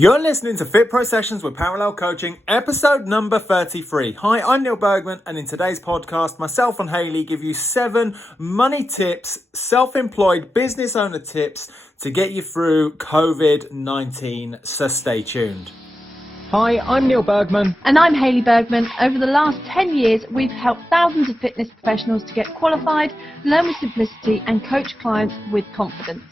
You're listening to FitPro Sessions with Parallel Coaching, episode number 33. Hi, I'm Neale Bergman, and in today's podcast, myself and Hayley give you 7 money tips, self-employed business owner tips to get you through COVID-19. So stay tuned. Hi, I'm Neale Bergman. And I'm Hayley Bergman. Over the last 10 years, we've helped thousands of fitness professionals to get qualified, learn with simplicity, and coach clients with confidence.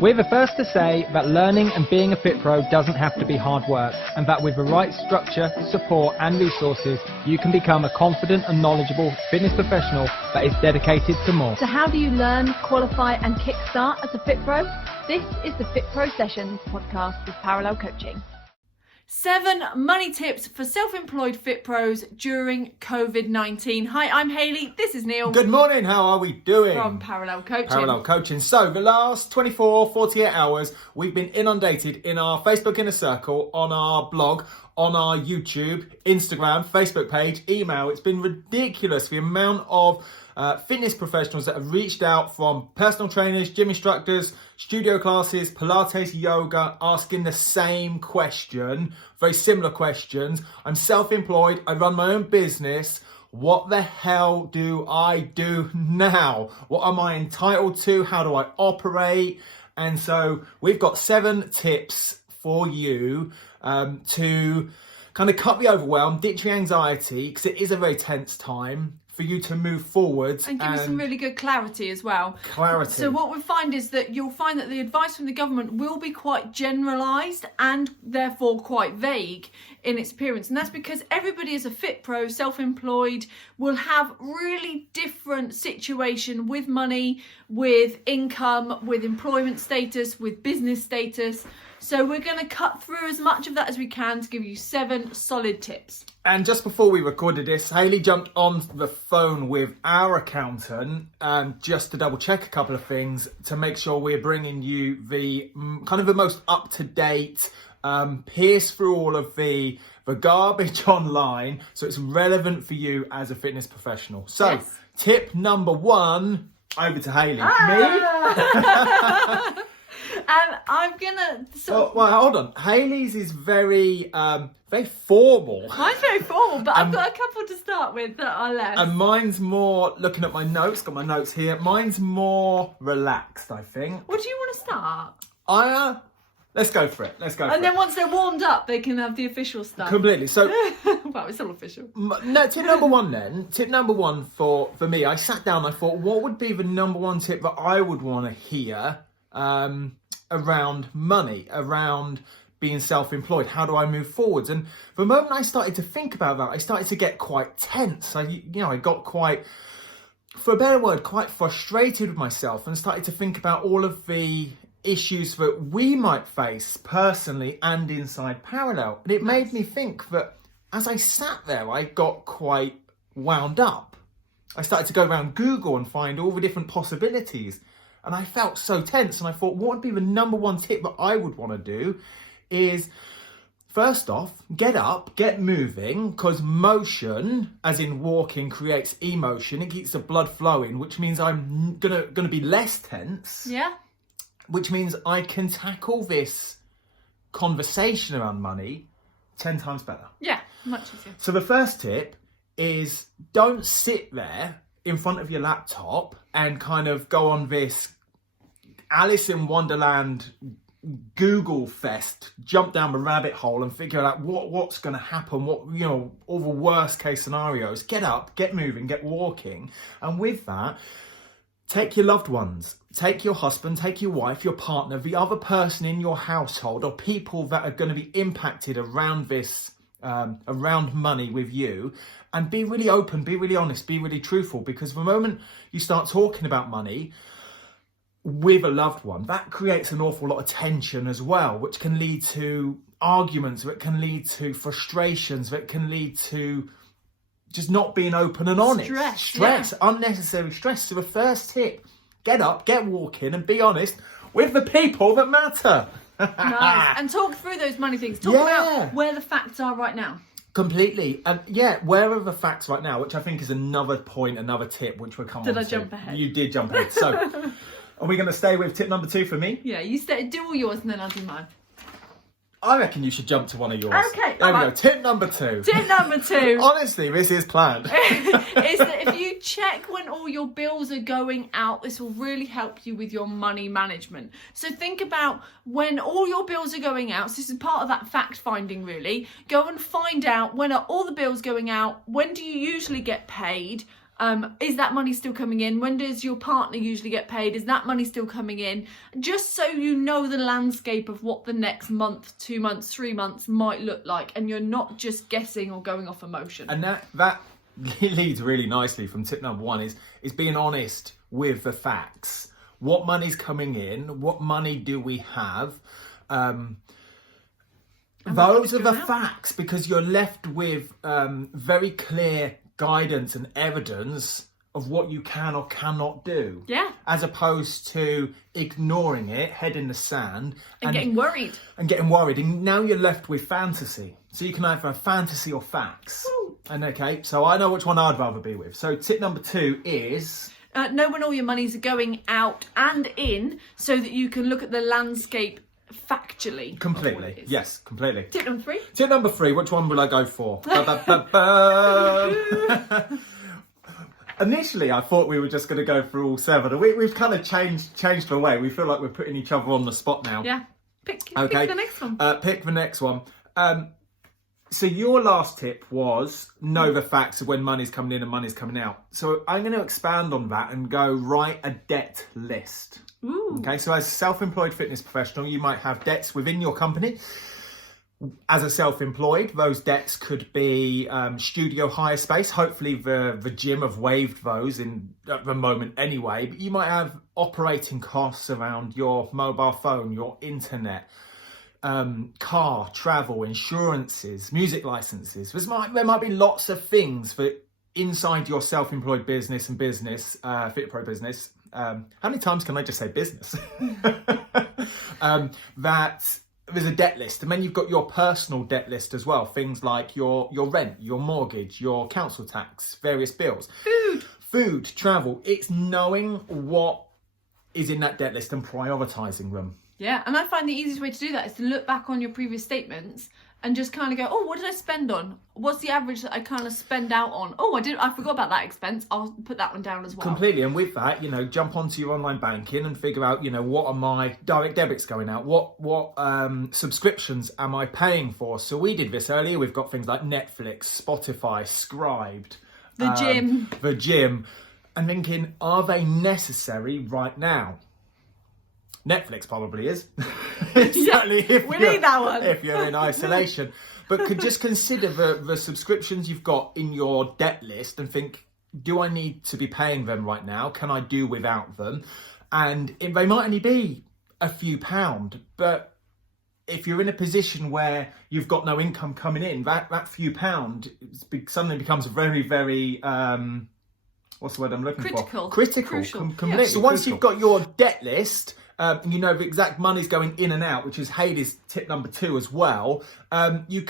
We're the first to say that learning and being a FitPro doesn't have to be hard work, and that with the right structure, support and resources, you can become a confident and knowledgeable fitness professional that is dedicated to more. So how do you learn, qualify and kickstart as a FitPro? This is the FitPro Sessions Podcast with Parallel Coaching. 7 money tips for self-employed FitPros during COVID-19. Hi, I'm Hayley. This is Neale. Good morning. How are we doing? From Parallel Coaching. Parallel Coaching. So the last 48 hours, we've been inundated in our Facebook Inner Circle, on our blog, on our YouTube, Instagram, Facebook page, email. It's been ridiculous, the amount of fitness professionals that have reached out, from personal trainers, gym instructors, studio classes, Pilates, yoga, asking the same question, very similar questions. I'm self-employed, I run my own business. What the hell do I do now? What am I entitled to? How do I operate? And so we've got 7 tips for you to kind of cut the overwhelm, ditch the anxiety, because it is a very tense time, for you to move forwards. And give you some really good clarity as well. Clarity. So what we find is that you'll find that the advice from the government will be quite generalised and therefore quite vague in its appearance. And that's because everybody as a FitPro, self-employed, will have really different situation with money, with income, with employment status, with business status. So we're going to cut through as much of that as we can to give you 7 solid tips. And just before we recorded this, Hayley jumped on the phone with our accountant just to double check a couple of things to make sure we're bringing you the kind of the most up-to-date, pierce through all of the garbage online, so it's relevant for you as a fitness professional. So, yes. Tip number 1, over to Hayley. Me? I'm gonna. Well, hold on. Hayley's is very formal. Mine's very formal, but I've got a couple to start with that are less. And mine's more, looking at my notes, got my notes here. Mine's more relaxed, I think. What do you want to start? Let's go for it. And then once they're warmed up, they can have the official stuff. Completely. So, well, it's all official. No, tip number 1 then. Tip number 1 for me. I sat down. I thought, what would be the number 1 tip that I would want to hear around money, around being self-employed? How do I move forwards? And the moment I started to think about that, I started to get quite tense. I got quite, for a better word, quite frustrated with myself, and started to think about all of the issues that we might face personally and inside Parallel. And it made me think that as I sat there, I got quite wound up. I started to go around Google and find all the different possibilities. And I felt so tense, and I thought, what would be the number 1 tip that I would want to do is, first off, get up, get moving, because motion, as in walking, creates emotion. It keeps the blood flowing, which means I'm gonna be less tense. Yeah. Which means I can tackle this conversation around money 10 times better. Yeah, much easier. So the first tip is, don't sit there in front of your laptop and kind of go on this Alice in Wonderland Google fest, jump down the rabbit hole and figure out what's going to happen, all the worst case scenarios. Get up, get moving, get walking. And with that, take your loved ones, take your husband, take your wife, your partner, the other person in your household, or people that are going to be impacted around this, around money with you, and be really open, be really honest, be really truthful, because the moment you start talking about money with a loved one, that creates an awful lot of tension as well, which can lead to arguments, that can lead to frustrations, that can lead to just not being open and honest. Stress, yeah. Unnecessary stress. So the first tip, get up, get walking, and be honest with the people that matter. Nice. And talk through those money things. Talk about where the facts are right now. Completely. And where are the facts right now, which I think is another point, another tip, which we'll come on to. Did I jump ahead? You did jump ahead. So, are we going to stay with tip number 2 for me? Yeah, you do all yours and then I'll do mine. I reckon you should jump to one of yours. Okay, There we alright. go. Tip number 2. Tip number 2. Honestly, this is planned. Is that if you check when all your bills are going out, this will really help you with your money management. So think about when all your bills are going out. So this is part of that fact finding, really. Go and find out, when are all the bills going out? When do you usually get paid? Is that money still coming in? When does your partner usually get paid? Is that money still coming in? Just so you know the landscape of what the next month, 2 months, 3 months might look like, and you're not just guessing or going off emotion. And that leads really nicely from tip number 1 is being honest with the facts. What money's coming in? What money do we have? Those are the facts, because you're left with very clear guidance and evidence of what you can or cannot do. Yeah. As opposed to ignoring it, head in the sand. And getting worried. And now you're left with fantasy. So you can either have fantasy or facts. Woo. And okay, so I know which one I'd rather be with. So tip number 2 is... know when all your monies are going out and in, so that you can look at the landscape factually. Completely. Yes, completely. Tip number 3. Tip number 3, which one will I go for? Initially, I thought we were just going to go through all 7. We've kind of changed the way. We feel like we're putting each other on the spot now. Yeah. Pick the next one. Pick the next one. So your last tip was know the facts of when money's coming in and money's coming out. So I'm going to expand on that and go write a debt list. Ooh. Okay, so as a self-employed fitness professional, you might have debts within your company. As a self-employed, those debts could be studio hire space. Hopefully the gym have waived those at the moment anyway. But you might have operating costs around your mobile phone, your internet, car, travel, insurances, music licenses. There might be lots of things for inside your self-employed business and FitPro business. How many times can I just say business? That there's a debt list, and then you've got your personal debt list as well. Things like your rent, your mortgage, your council tax, various bills, food, travel. It's knowing what is in that debt list and prioritising them. Yeah, and I find the easiest way to do that is to look back on your previous statements and just kind of go, oh, what did I spend on? What's the average that I kind of spend out on? Oh, I forgot about that expense. I'll put that one down as well. Completely. And with that, jump onto your online banking and figure out, what are my direct debits going out? What subscriptions am I paying for? So we did this earlier. We've got things like Netflix, Spotify, Scribed. The gym. And thinking, are they necessary right now? Netflix probably is. Certainly we need that one. If you're in isolation. But could just consider the subscriptions you've got in your debt list and think, do I need to be paying them right now? Can I do without them? And they might only be a few £, but if you're in a position where you've got no income coming in, that few £, suddenly becomes very, very... what's the word I'm looking for? Critical. Crucial. Yeah. So once you've got your debt list... you know the exact money's going in and out, which is Hayley's tip number 2 as well. You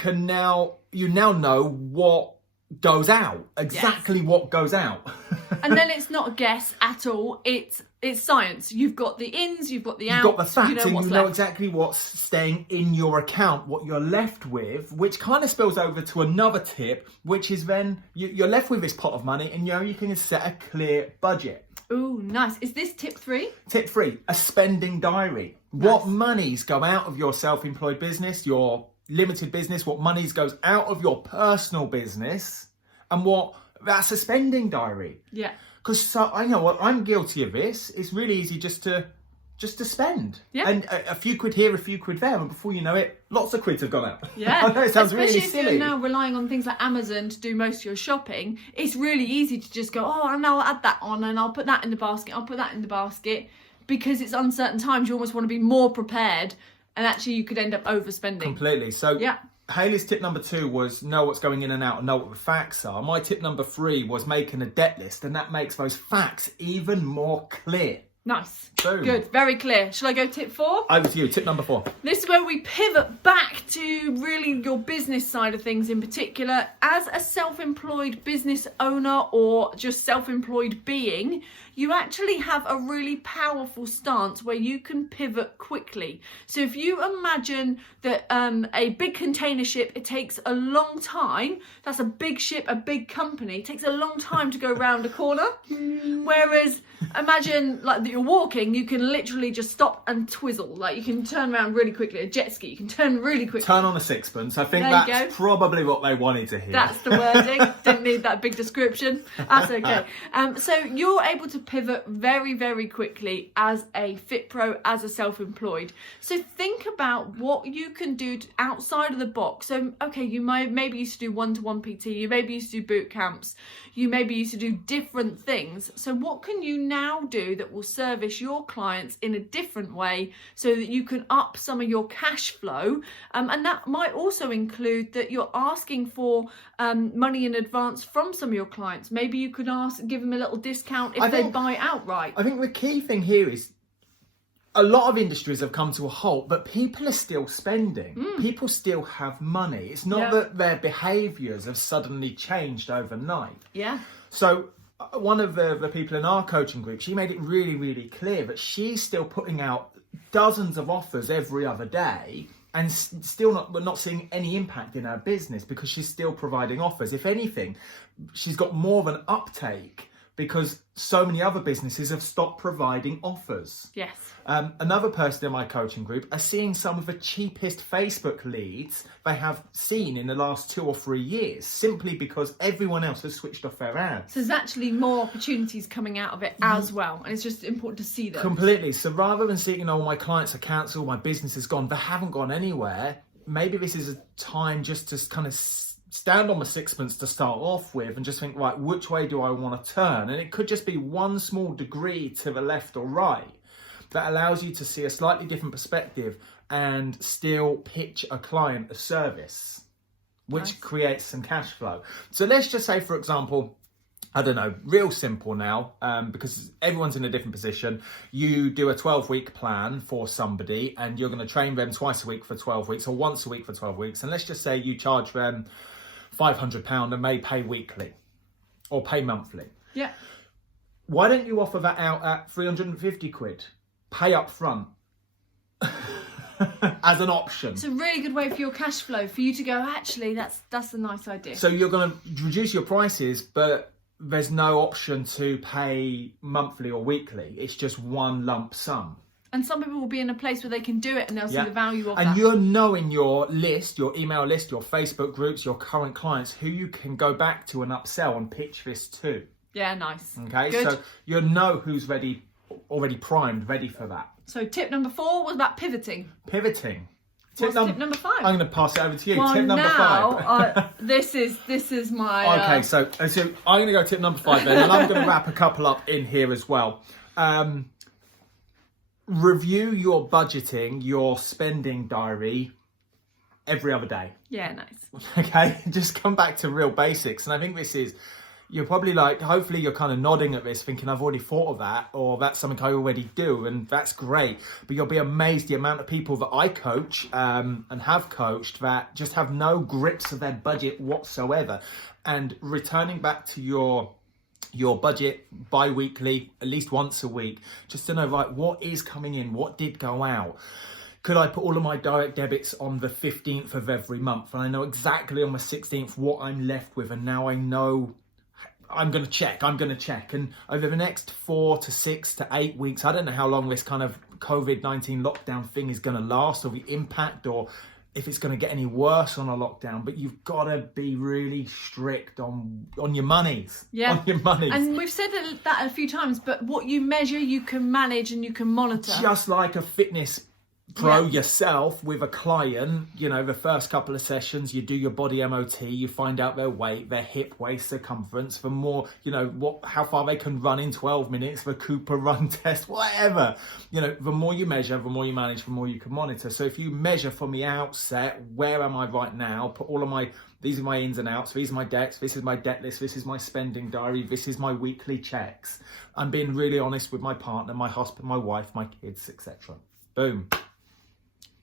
now know what goes out, exactly what goes out. And then it's not a guess at all. It's science. You've got the ins, you've got the outs. You've got the facts, you know left. exactly what's staying in your account, what you're left with, which kind of spills over to another tip, which is then you're left with this pot of money, and you can set a clear budget. Ooh, nice. Is this tip 3? Tip 3, a spending diary. Nice. What monies go out of your self-employed business, your limited business, what monies goes out of your personal business, and that's a spending diary. Yeah. Because I know what I'm guilty of this. It's really easy just to spend. Yeah. And a few quid here, a few quid there, and before you know it, lots of quids have gone out. Yeah. I know it sounds Especially really silly. if you're now relying on things like Amazon to do most of your shopping, it's really easy to just go, oh, and I'll add that on, and I'll put that in the basket, because it's uncertain times. You almost want to be more prepared, and actually you could end up overspending. Completely. So yeah. Hayley's tip number 2 was know what's going in and out and know what the facts are. My tip number 3 was making a debt list, and that makes those facts even more clear. Nice. Boom. Good. Very clear. Shall I go tip 4? Over to you. Tip number 4. This is where we pivot back to really your business side of things in particular. As a self-employed business owner or just self-employed being, you actually have a really powerful stance where you can pivot quickly. So if you imagine that a big container ship, it takes a long time. That's a big ship, a big company. It takes a long time to go round a corner. Whereas imagine like that you're walking, you can literally just stop and twizzle. Like you can turn around really quickly. A jet ski, you can turn really quickly. Turn on a sixpence. I think There you that's go. probably what they wanted to hear. That's the wording. Didn't need that big description. That's okay. So you're able to pivot very, very quickly as a FitPro, as a self-employed. So think about what you can do outside of the box. So, okay, you maybe used to do one-to-one PT. You maybe used to do boot camps. You maybe used to do different things. So what can you now do that will service your clients in a different way so that you can up some of your cash flow? And that might also include that you're asking for money in advance from some of your clients. Maybe you could give them a little discount if they buy outright. I think the key thing here is a lot of industries have come to a halt, but people are still spending. People still have money. It's not that their behaviours have suddenly changed overnight. Yeah. So one of the people in our coaching group, she made it really, really clear that she's still putting out dozens of offers every other day and we're not seeing any impact in her business because she's still providing offers. If anything, she's got more of an uptake because so many other businesses have stopped providing offers. Yes. Another person in my coaching group are seeing some of the cheapest Facebook leads they have seen in the last 2 or 3 years, simply because everyone else has switched off their ads. So there's actually more opportunities coming out of it as well, and it's just important to see those. Completely. So rather than seeing, my clients are cancelled, my business is gone, they haven't gone anywhere, maybe this is a time just to kind of stand on the sixpence to start off with and just think, right, which way do I want to turn? And it could just be one small degree to the left or right that allows you to see a slightly different perspective and still pitch a client a service, which creates some cash flow. So let's just say, for example, I don't know, real simple now, because everyone's in a different position. You do a 12-week plan for somebody and you're going to train them twice a week for 12 weeks or once a week for 12 weeks. And let's just say you charge them £500 and they pay weekly or pay monthly. Yeah. Why don't you offer that out at 350 quid? Pay up front as an option. It's a really good way for your cash flow, for you to go, actually, that's a nice idea. So you're going to reduce your prices, but there's no option to pay monthly or weekly. It's just one lump sum. And some people will be in a place where they can do it and they'll see the value of that. And you're knowing your list, your email list, your Facebook groups, your current clients, who you can go back to and upsell and pitch this to. Yeah, nice. Okay, Good. so you know who's already primed, ready for that. So tip number 4 was about pivoting. Pivoting. What's tip number 5? I'm going to pass it over to you. Well, tip number 5. This is my... Okay, so I'm going to go tip number 5 then, and I'm going to wrap a couple up in here as well. Review your budgeting, your spending diary every other day. Yeah, nice. Okay, just come back to real basics. And I think you're probably hopefully you're kind of nodding at this thinking, I've already thought of that, or that's something I already do, and that's great. But you'll be amazed the amount of people that I coach and have coached that just have no grips of their budget whatsoever. And returning back to your budget bi-weekly, at least once a week, just to know, right, what is coming in, what did go out. Could I put all of my direct debits on the 15th of every month? And I know exactly on the 16th what I'm left with, and now I know I'm going to check. And over the next 4 to 6 to 8 weeks, I don't know how long this kind of COVID-19 lockdown thing is going to last, or the impact, or if it's going to get any worse on a lockdown, but you've got to be really strict on your monies. Yeah. On your monies. And we've said that a few times, but what you measure, you can manage and you can monitor. Just like a fitness pro yourself with a client, the first couple of sessions, you do your body MOT, you find out their weight, their hip, waist circumference, for more, how far they can run in 12 minutes, the Cooper run test, whatever. The more you measure, the more you manage, the more you can monitor. So if you measure from the outset, where am I right now? Put these are my ins and outs, these are my debts, this is my debt list, this is my spending diary, this is my weekly checks. I'm being really honest with my partner, my husband, my wife, my kids, etc. Boom.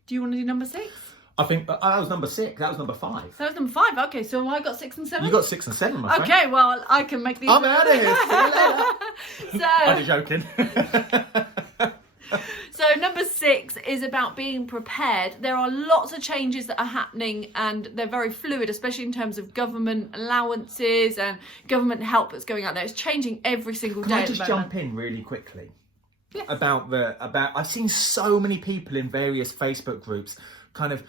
Do you want to do number 6? I think that was number 6. That was number 5. That was number 5. Okay, so I got 6 and 7. You got 6 and 7, my friend. Okay, well, I can make these. I'm out of here. See you later. I'm joking. So number 6 is about being prepared. There are lots of changes that are happening, and they're very fluid, especially in terms of government allowances and government help that's going out there. It's changing every single day. Can I just jump in really quickly? Yeah. About I've seen so many people in various Facebook groups kind of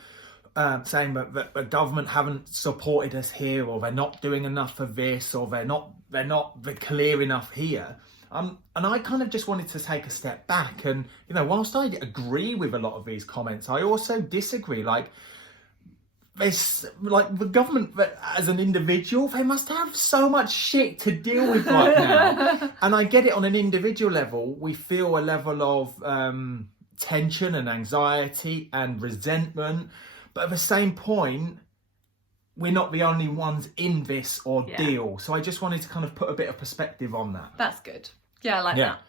saying that the government haven't supported us here, or they're not doing enough of this, or they're clear enough here. And I kind of just wanted to take a step back, and whilst I agree with a lot of these comments, I also disagree. Like the government, as an individual, they must have so much shit to deal with right now. And I get it, on an individual level, we feel a level of tension and anxiety and resentment, but at the same point, we're not the only ones in this ordeal. So I just wanted to kind of put a bit of perspective on that. That's good. Yeah, I like that.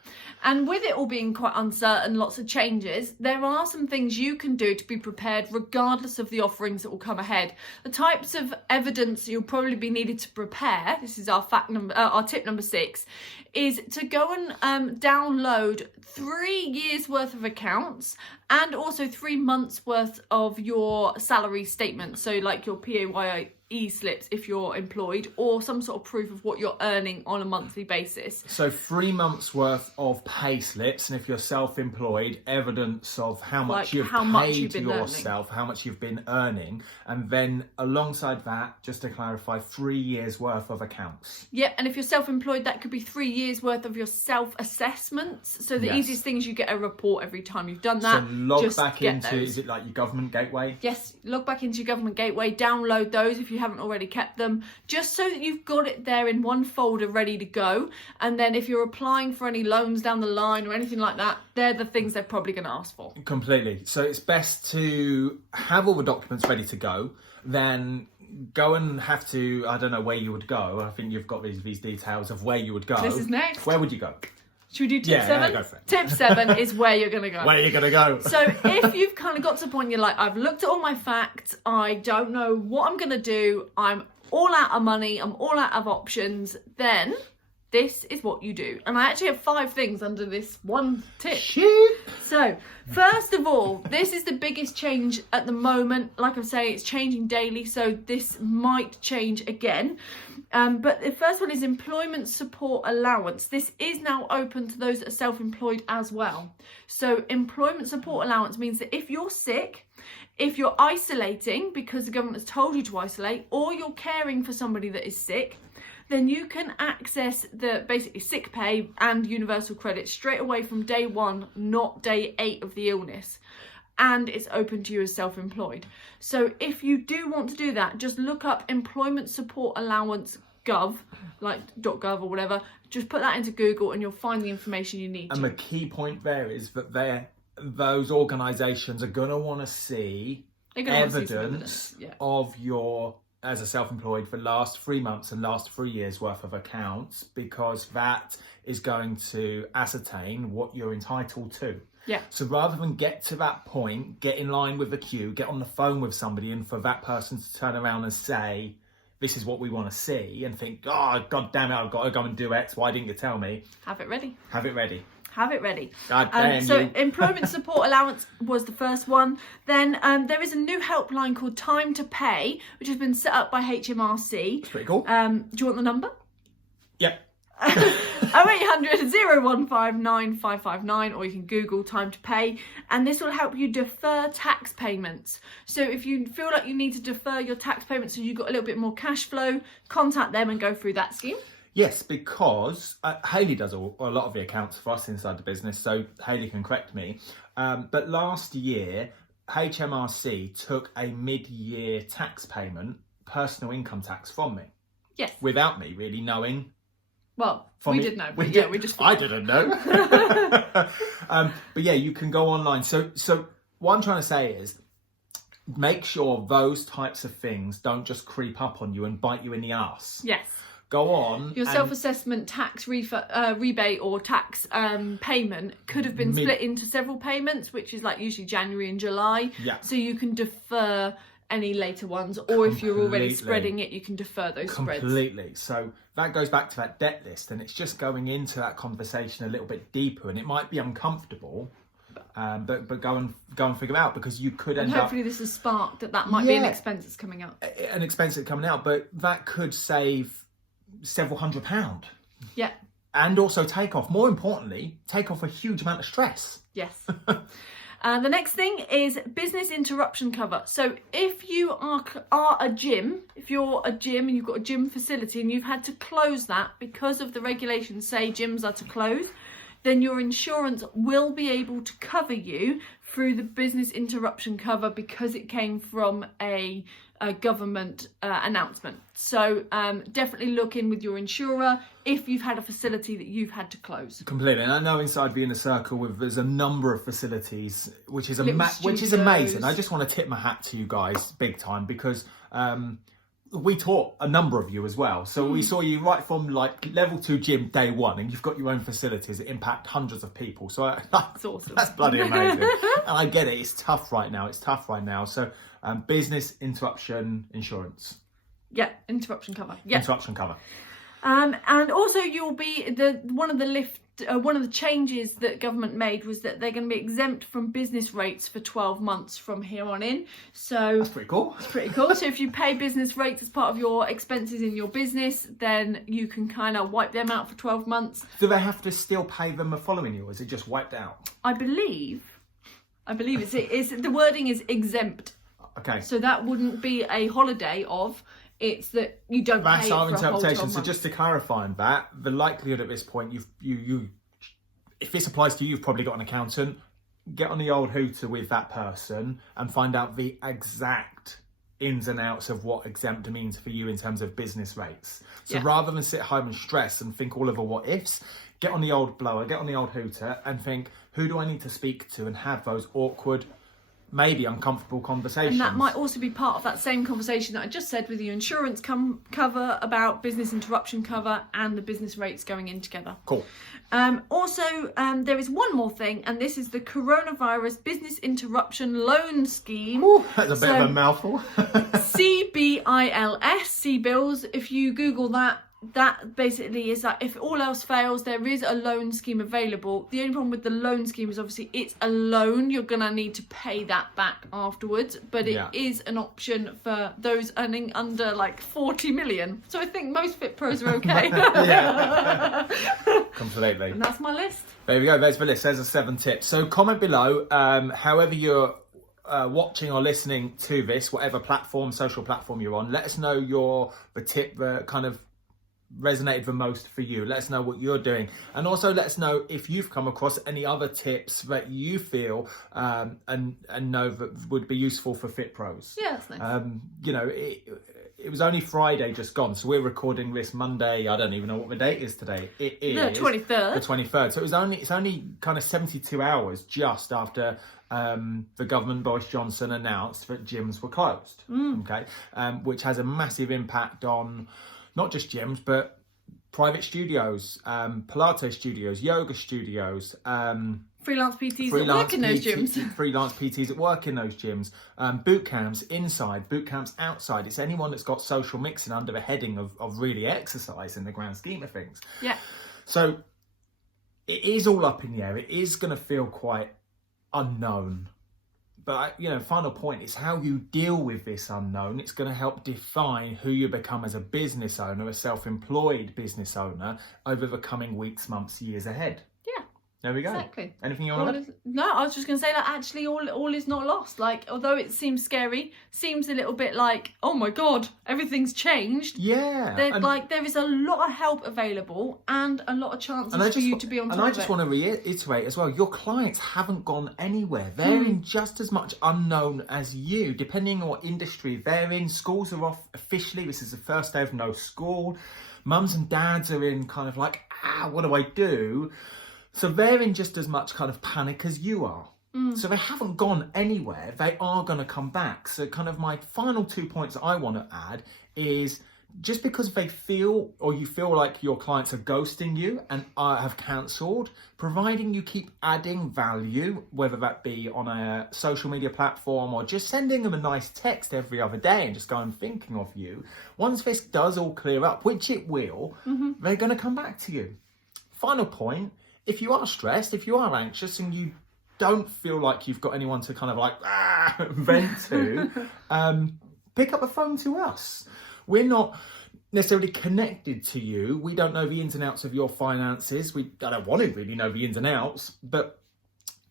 And with it all being quite uncertain, lots of changes, there are some things you can do to be prepared regardless of the offerings that will come ahead. The types of evidence you'll probably be needed to prepare, this is our tip number 6, is to go and download 3 years worth of accounts and also 3 months worth of your salary statement. So like your PAYE slips if you're employed, or some sort of proof of what you're earning on a monthly basis. So 3 months worth of pay slips, and if you're self-employed, evidence of how much you've paid yourself, how much you've been earning, and then alongside that, just to clarify, 3 years worth of accounts. Yeah, and if you're self-employed, that could be 3 years worth of your self-assessments. So the easiest thing is you get a report every time you've done that. So log back into, is it like your government gateway? Yes, log back into your government gateway, download those if you haven't already kept them, just so that you've got it there in one folder ready to go. And then if you're applying for any loans down the line or anything like that, they're the things they're probably going to ask for. Completely. So it's best to have all the documents ready to go, then go and have to, I don't know where you would go. I think you've got these details of where you would go. This is next. Where would you go? Should we do tip 7? Yeah, go for it. Tip 7 is where you're going to go. Where you're going to go. So if you've kind of got to the point, you're like, I've looked at all my facts, I don't know what I'm going to do, I'm all out of money, I'm all out of options, then this is what you do. And I actually have 5 things under this one tip. Shit. So, first of all, this is the biggest change at the moment. Like I'm saying, it's changing daily, so this might change again. But the first one is employment support allowance. This is now open to those that are self-employed as well. So employment support allowance means that if you're sick, if you're isolating because the government has told you to isolate, or you're caring for somebody that is sick, then you can access the basically sick pay and universal credit straight away from day 1, not day 8 of the illness. And it's open to you as self-employed. So if you do want to do that, just look up employment support allowance gov, like .gov or whatever. Just put that into Google and you'll find the information you need. And the key point there is that those organisations are going to want to see evidence of your, as a self-employed, for last 3 months and last 3 years worth of accounts, because that is going to ascertain what you're entitled to. Yeah. So rather than get to that point, get in line with the queue, get on the phone with somebody, and for that person to turn around and say, this is what we want to see, and think, oh, God damn it, I've got to go and do X. Why didn't you tell me? Have it ready. Have it ready. Have it ready. So employment support allowance was the first one. Then there is a new helpline called Time to Pay, which has been set up by HMRC. It's pretty cool. Do you want the number? Yep. 0800 015 9559, or you can Google Time to Pay, and this will help you defer tax payments. So if you feel like you need to defer your tax payments so you've got a little bit more cash flow, contact them and go through that scheme. Yes, because Hayley does a lot of the accounts for us inside the business, so Hayley can correct me. But last year, HMRC took a mid-year tax payment, personal income tax, from me. Yes. Without me really knowing. Well, we did know. We just I didn't know. But yeah, you can go online. So what I'm trying to say is, make sure those types of things don't just creep up on you and bite you in the arse. Yes. go on. Your self-assessment tax rebate or tax payment could have been split into several payments, which is like usually January and July. Yeah. So you can defer any later ones, or if you're already spreading it, you can defer those spreads. Completely. So that goes back to that debt list, and it's just going into that conversation a little bit deeper, and it might be uncomfortable. But go and figure it out, because you could end up. Hopefully, this has sparked that might be an expense that's coming out. An expense that's coming out, but that could save several £100. Yeah. And also more importantly, take off a huge amount of stress. Yes. The next thing is business interruption cover. So if you are a gym, if you're a gym and you've got a gym facility and you've had to close that because of the regulations say gyms are to close, then your insurance will be able to cover you through the business interruption cover, because it came from a government announcement. So definitely look in with your insurer if you've had a facility that you've had to close. Completely. And I know inside the Inner Circle there's a number of facilities, which is amazing. I just want to tip my hat to you guys big time, because we taught a number of you as well. So we saw you right from like level 2 gym day one, and you've got your own facilities that impact hundreds of people. So That's awesome. That's bloody amazing. And I get it. It's tough right now. So business interruption insurance. Yeah, interruption cover. Yeah. Interruption cover. And also you'll be one of the changes that government made was that they're going to be exempt from business rates for 12 months from here on in. So that's pretty cool. It's pretty cool. So if you pay business rates as part of your expenses in your business, then you can kind of wipe them out for 12 months. Do they have to still pay them the following year, or is it just wiped out? I believe it's the wording is exempt. Okay. So that wouldn't be a holiday of. It's that you don't pay it for a whole 12 months. That's our interpretation. So just to clarify on that, the likelihood at this point, you if this applies to you, you've probably got an accountant. Get on the old hooter with that person and find out the exact ins and outs of what exempt means for you in terms of business rates. So rather than sit home and stress and think all of the what ifs, get on the old blower, get on the old hooter and think, who do I need to speak to, and have those awkward, maybe uncomfortable conversations. And that might also be part of that same conversation that I just said with your insurance cover about business interruption cover and the business rates going in together. Cool. Also, there is one more thing, and this is the Coronavirus Business Interruption Loan Scheme. Ooh, that's a bit of a mouthful. CBILS, CBILS. If you Google that basically is that if all else fails, there is a loan scheme available. The only problem with the loan scheme is obviously it's a loan. You're going to need to pay that back afterwards, but it is an option for those earning under like 40 million. So I think most FitPros are okay. Completely. And that's my list. There we go. There's the list. There's the 7 tips. So comment below, however you're watching or listening to this, whatever social platform you're on, let us know the tip that kind of resonated the most for you. Let us know what you're doing, and also let us know if you've come across any other tips that you feel and know that would be useful for FitPros. Yeah, that's nice. It was only Friday just gone, so we're recording this Monday. I don't even know what the date is today. It is the 23rd. The 23rd. So it's only kind of 72 hours just after the government, Boris Johnson, announced that gyms were closed. Okay, which has a massive impact on not just gyms, but private studios, Pilates studios, yoga studios, freelance PTs that work in those gyms. Freelance PTs that work in those gyms, boot camps inside, boot camps outside. It's anyone that's got social mixing under the heading of really exercise in the grand scheme of things. Yeah. So it is all up in the air. It is going to feel quite unknown. But, final point is how you deal with this unknown. It's going to help define who you become as a business owner, a self-employed business owner, over the coming weeks, months, years ahead. Yeah. There we go. Exactly. Anything you want to add? No, I was just going to say that actually all is not lost. Like, although it seems scary, seems a little bit like, oh my God, everything's changed. Yeah. There is a lot of help available and a lot of chances for you to be on top of it. And I just want to reiterate as well, your clients haven't gone anywhere. They're in just as much unknown as you, depending on what industry they're in. Schools are off officially. This is the first day of no school. Mums and dads are in kind of like, what do I do? So they're in just as much kind of panic as you are. So they haven't gone anywhere. They are going to come back. So kind of my final 2 points that I want to add is just because they feel, or you feel like your clients are ghosting you and have cancelled, providing you keep adding value, whether that be on a social media platform or just sending them a nice text every other day and just going thinking of you, once this does all clear up, which it will, they're going to come back to you. Final point, if you are stressed, if you are anxious and you don't feel like you've got anyone to kind of like vent to, pick up the phone to us. We're not necessarily connected to you. We don't know the ins and outs of your finances. I don't want to really know the ins and outs, but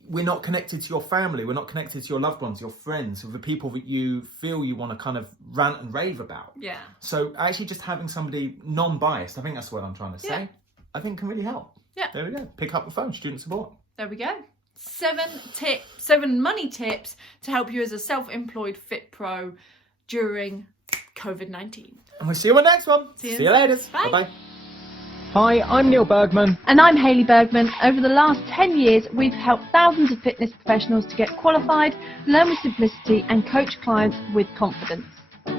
we're not connected to your family. We're not connected to your loved ones, your friends, or the people that you feel you want to kind of rant and rave about. Yeah. So actually just having somebody non-biased, I think that's what I'm trying to say, I think can really help. Yeah. There we go. Pick up the phone, student support. There we go. 7 money tips to help you as a self-employed fit pro during COVID-19. And we'll see you on the next one. See you later. Bye. Bye-bye. Hi, I'm Neil Bergman. And I'm Hayley Bergman. Over the last 10 years, we've helped thousands of fitness professionals to get qualified, learn with simplicity, and coach clients with confidence.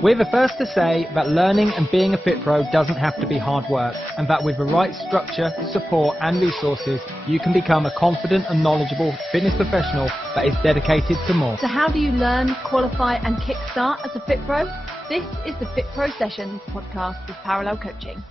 We're the first to say that learning and being a fit pro doesn't have to be hard work, and that with the right structure, support and resources, you can become a confident and knowledgeable fitness professional that is dedicated to more. So how do you learn, qualify and kickstart as a fit pro? This is the FitPro Sessions Podcast with Parallel Coaching.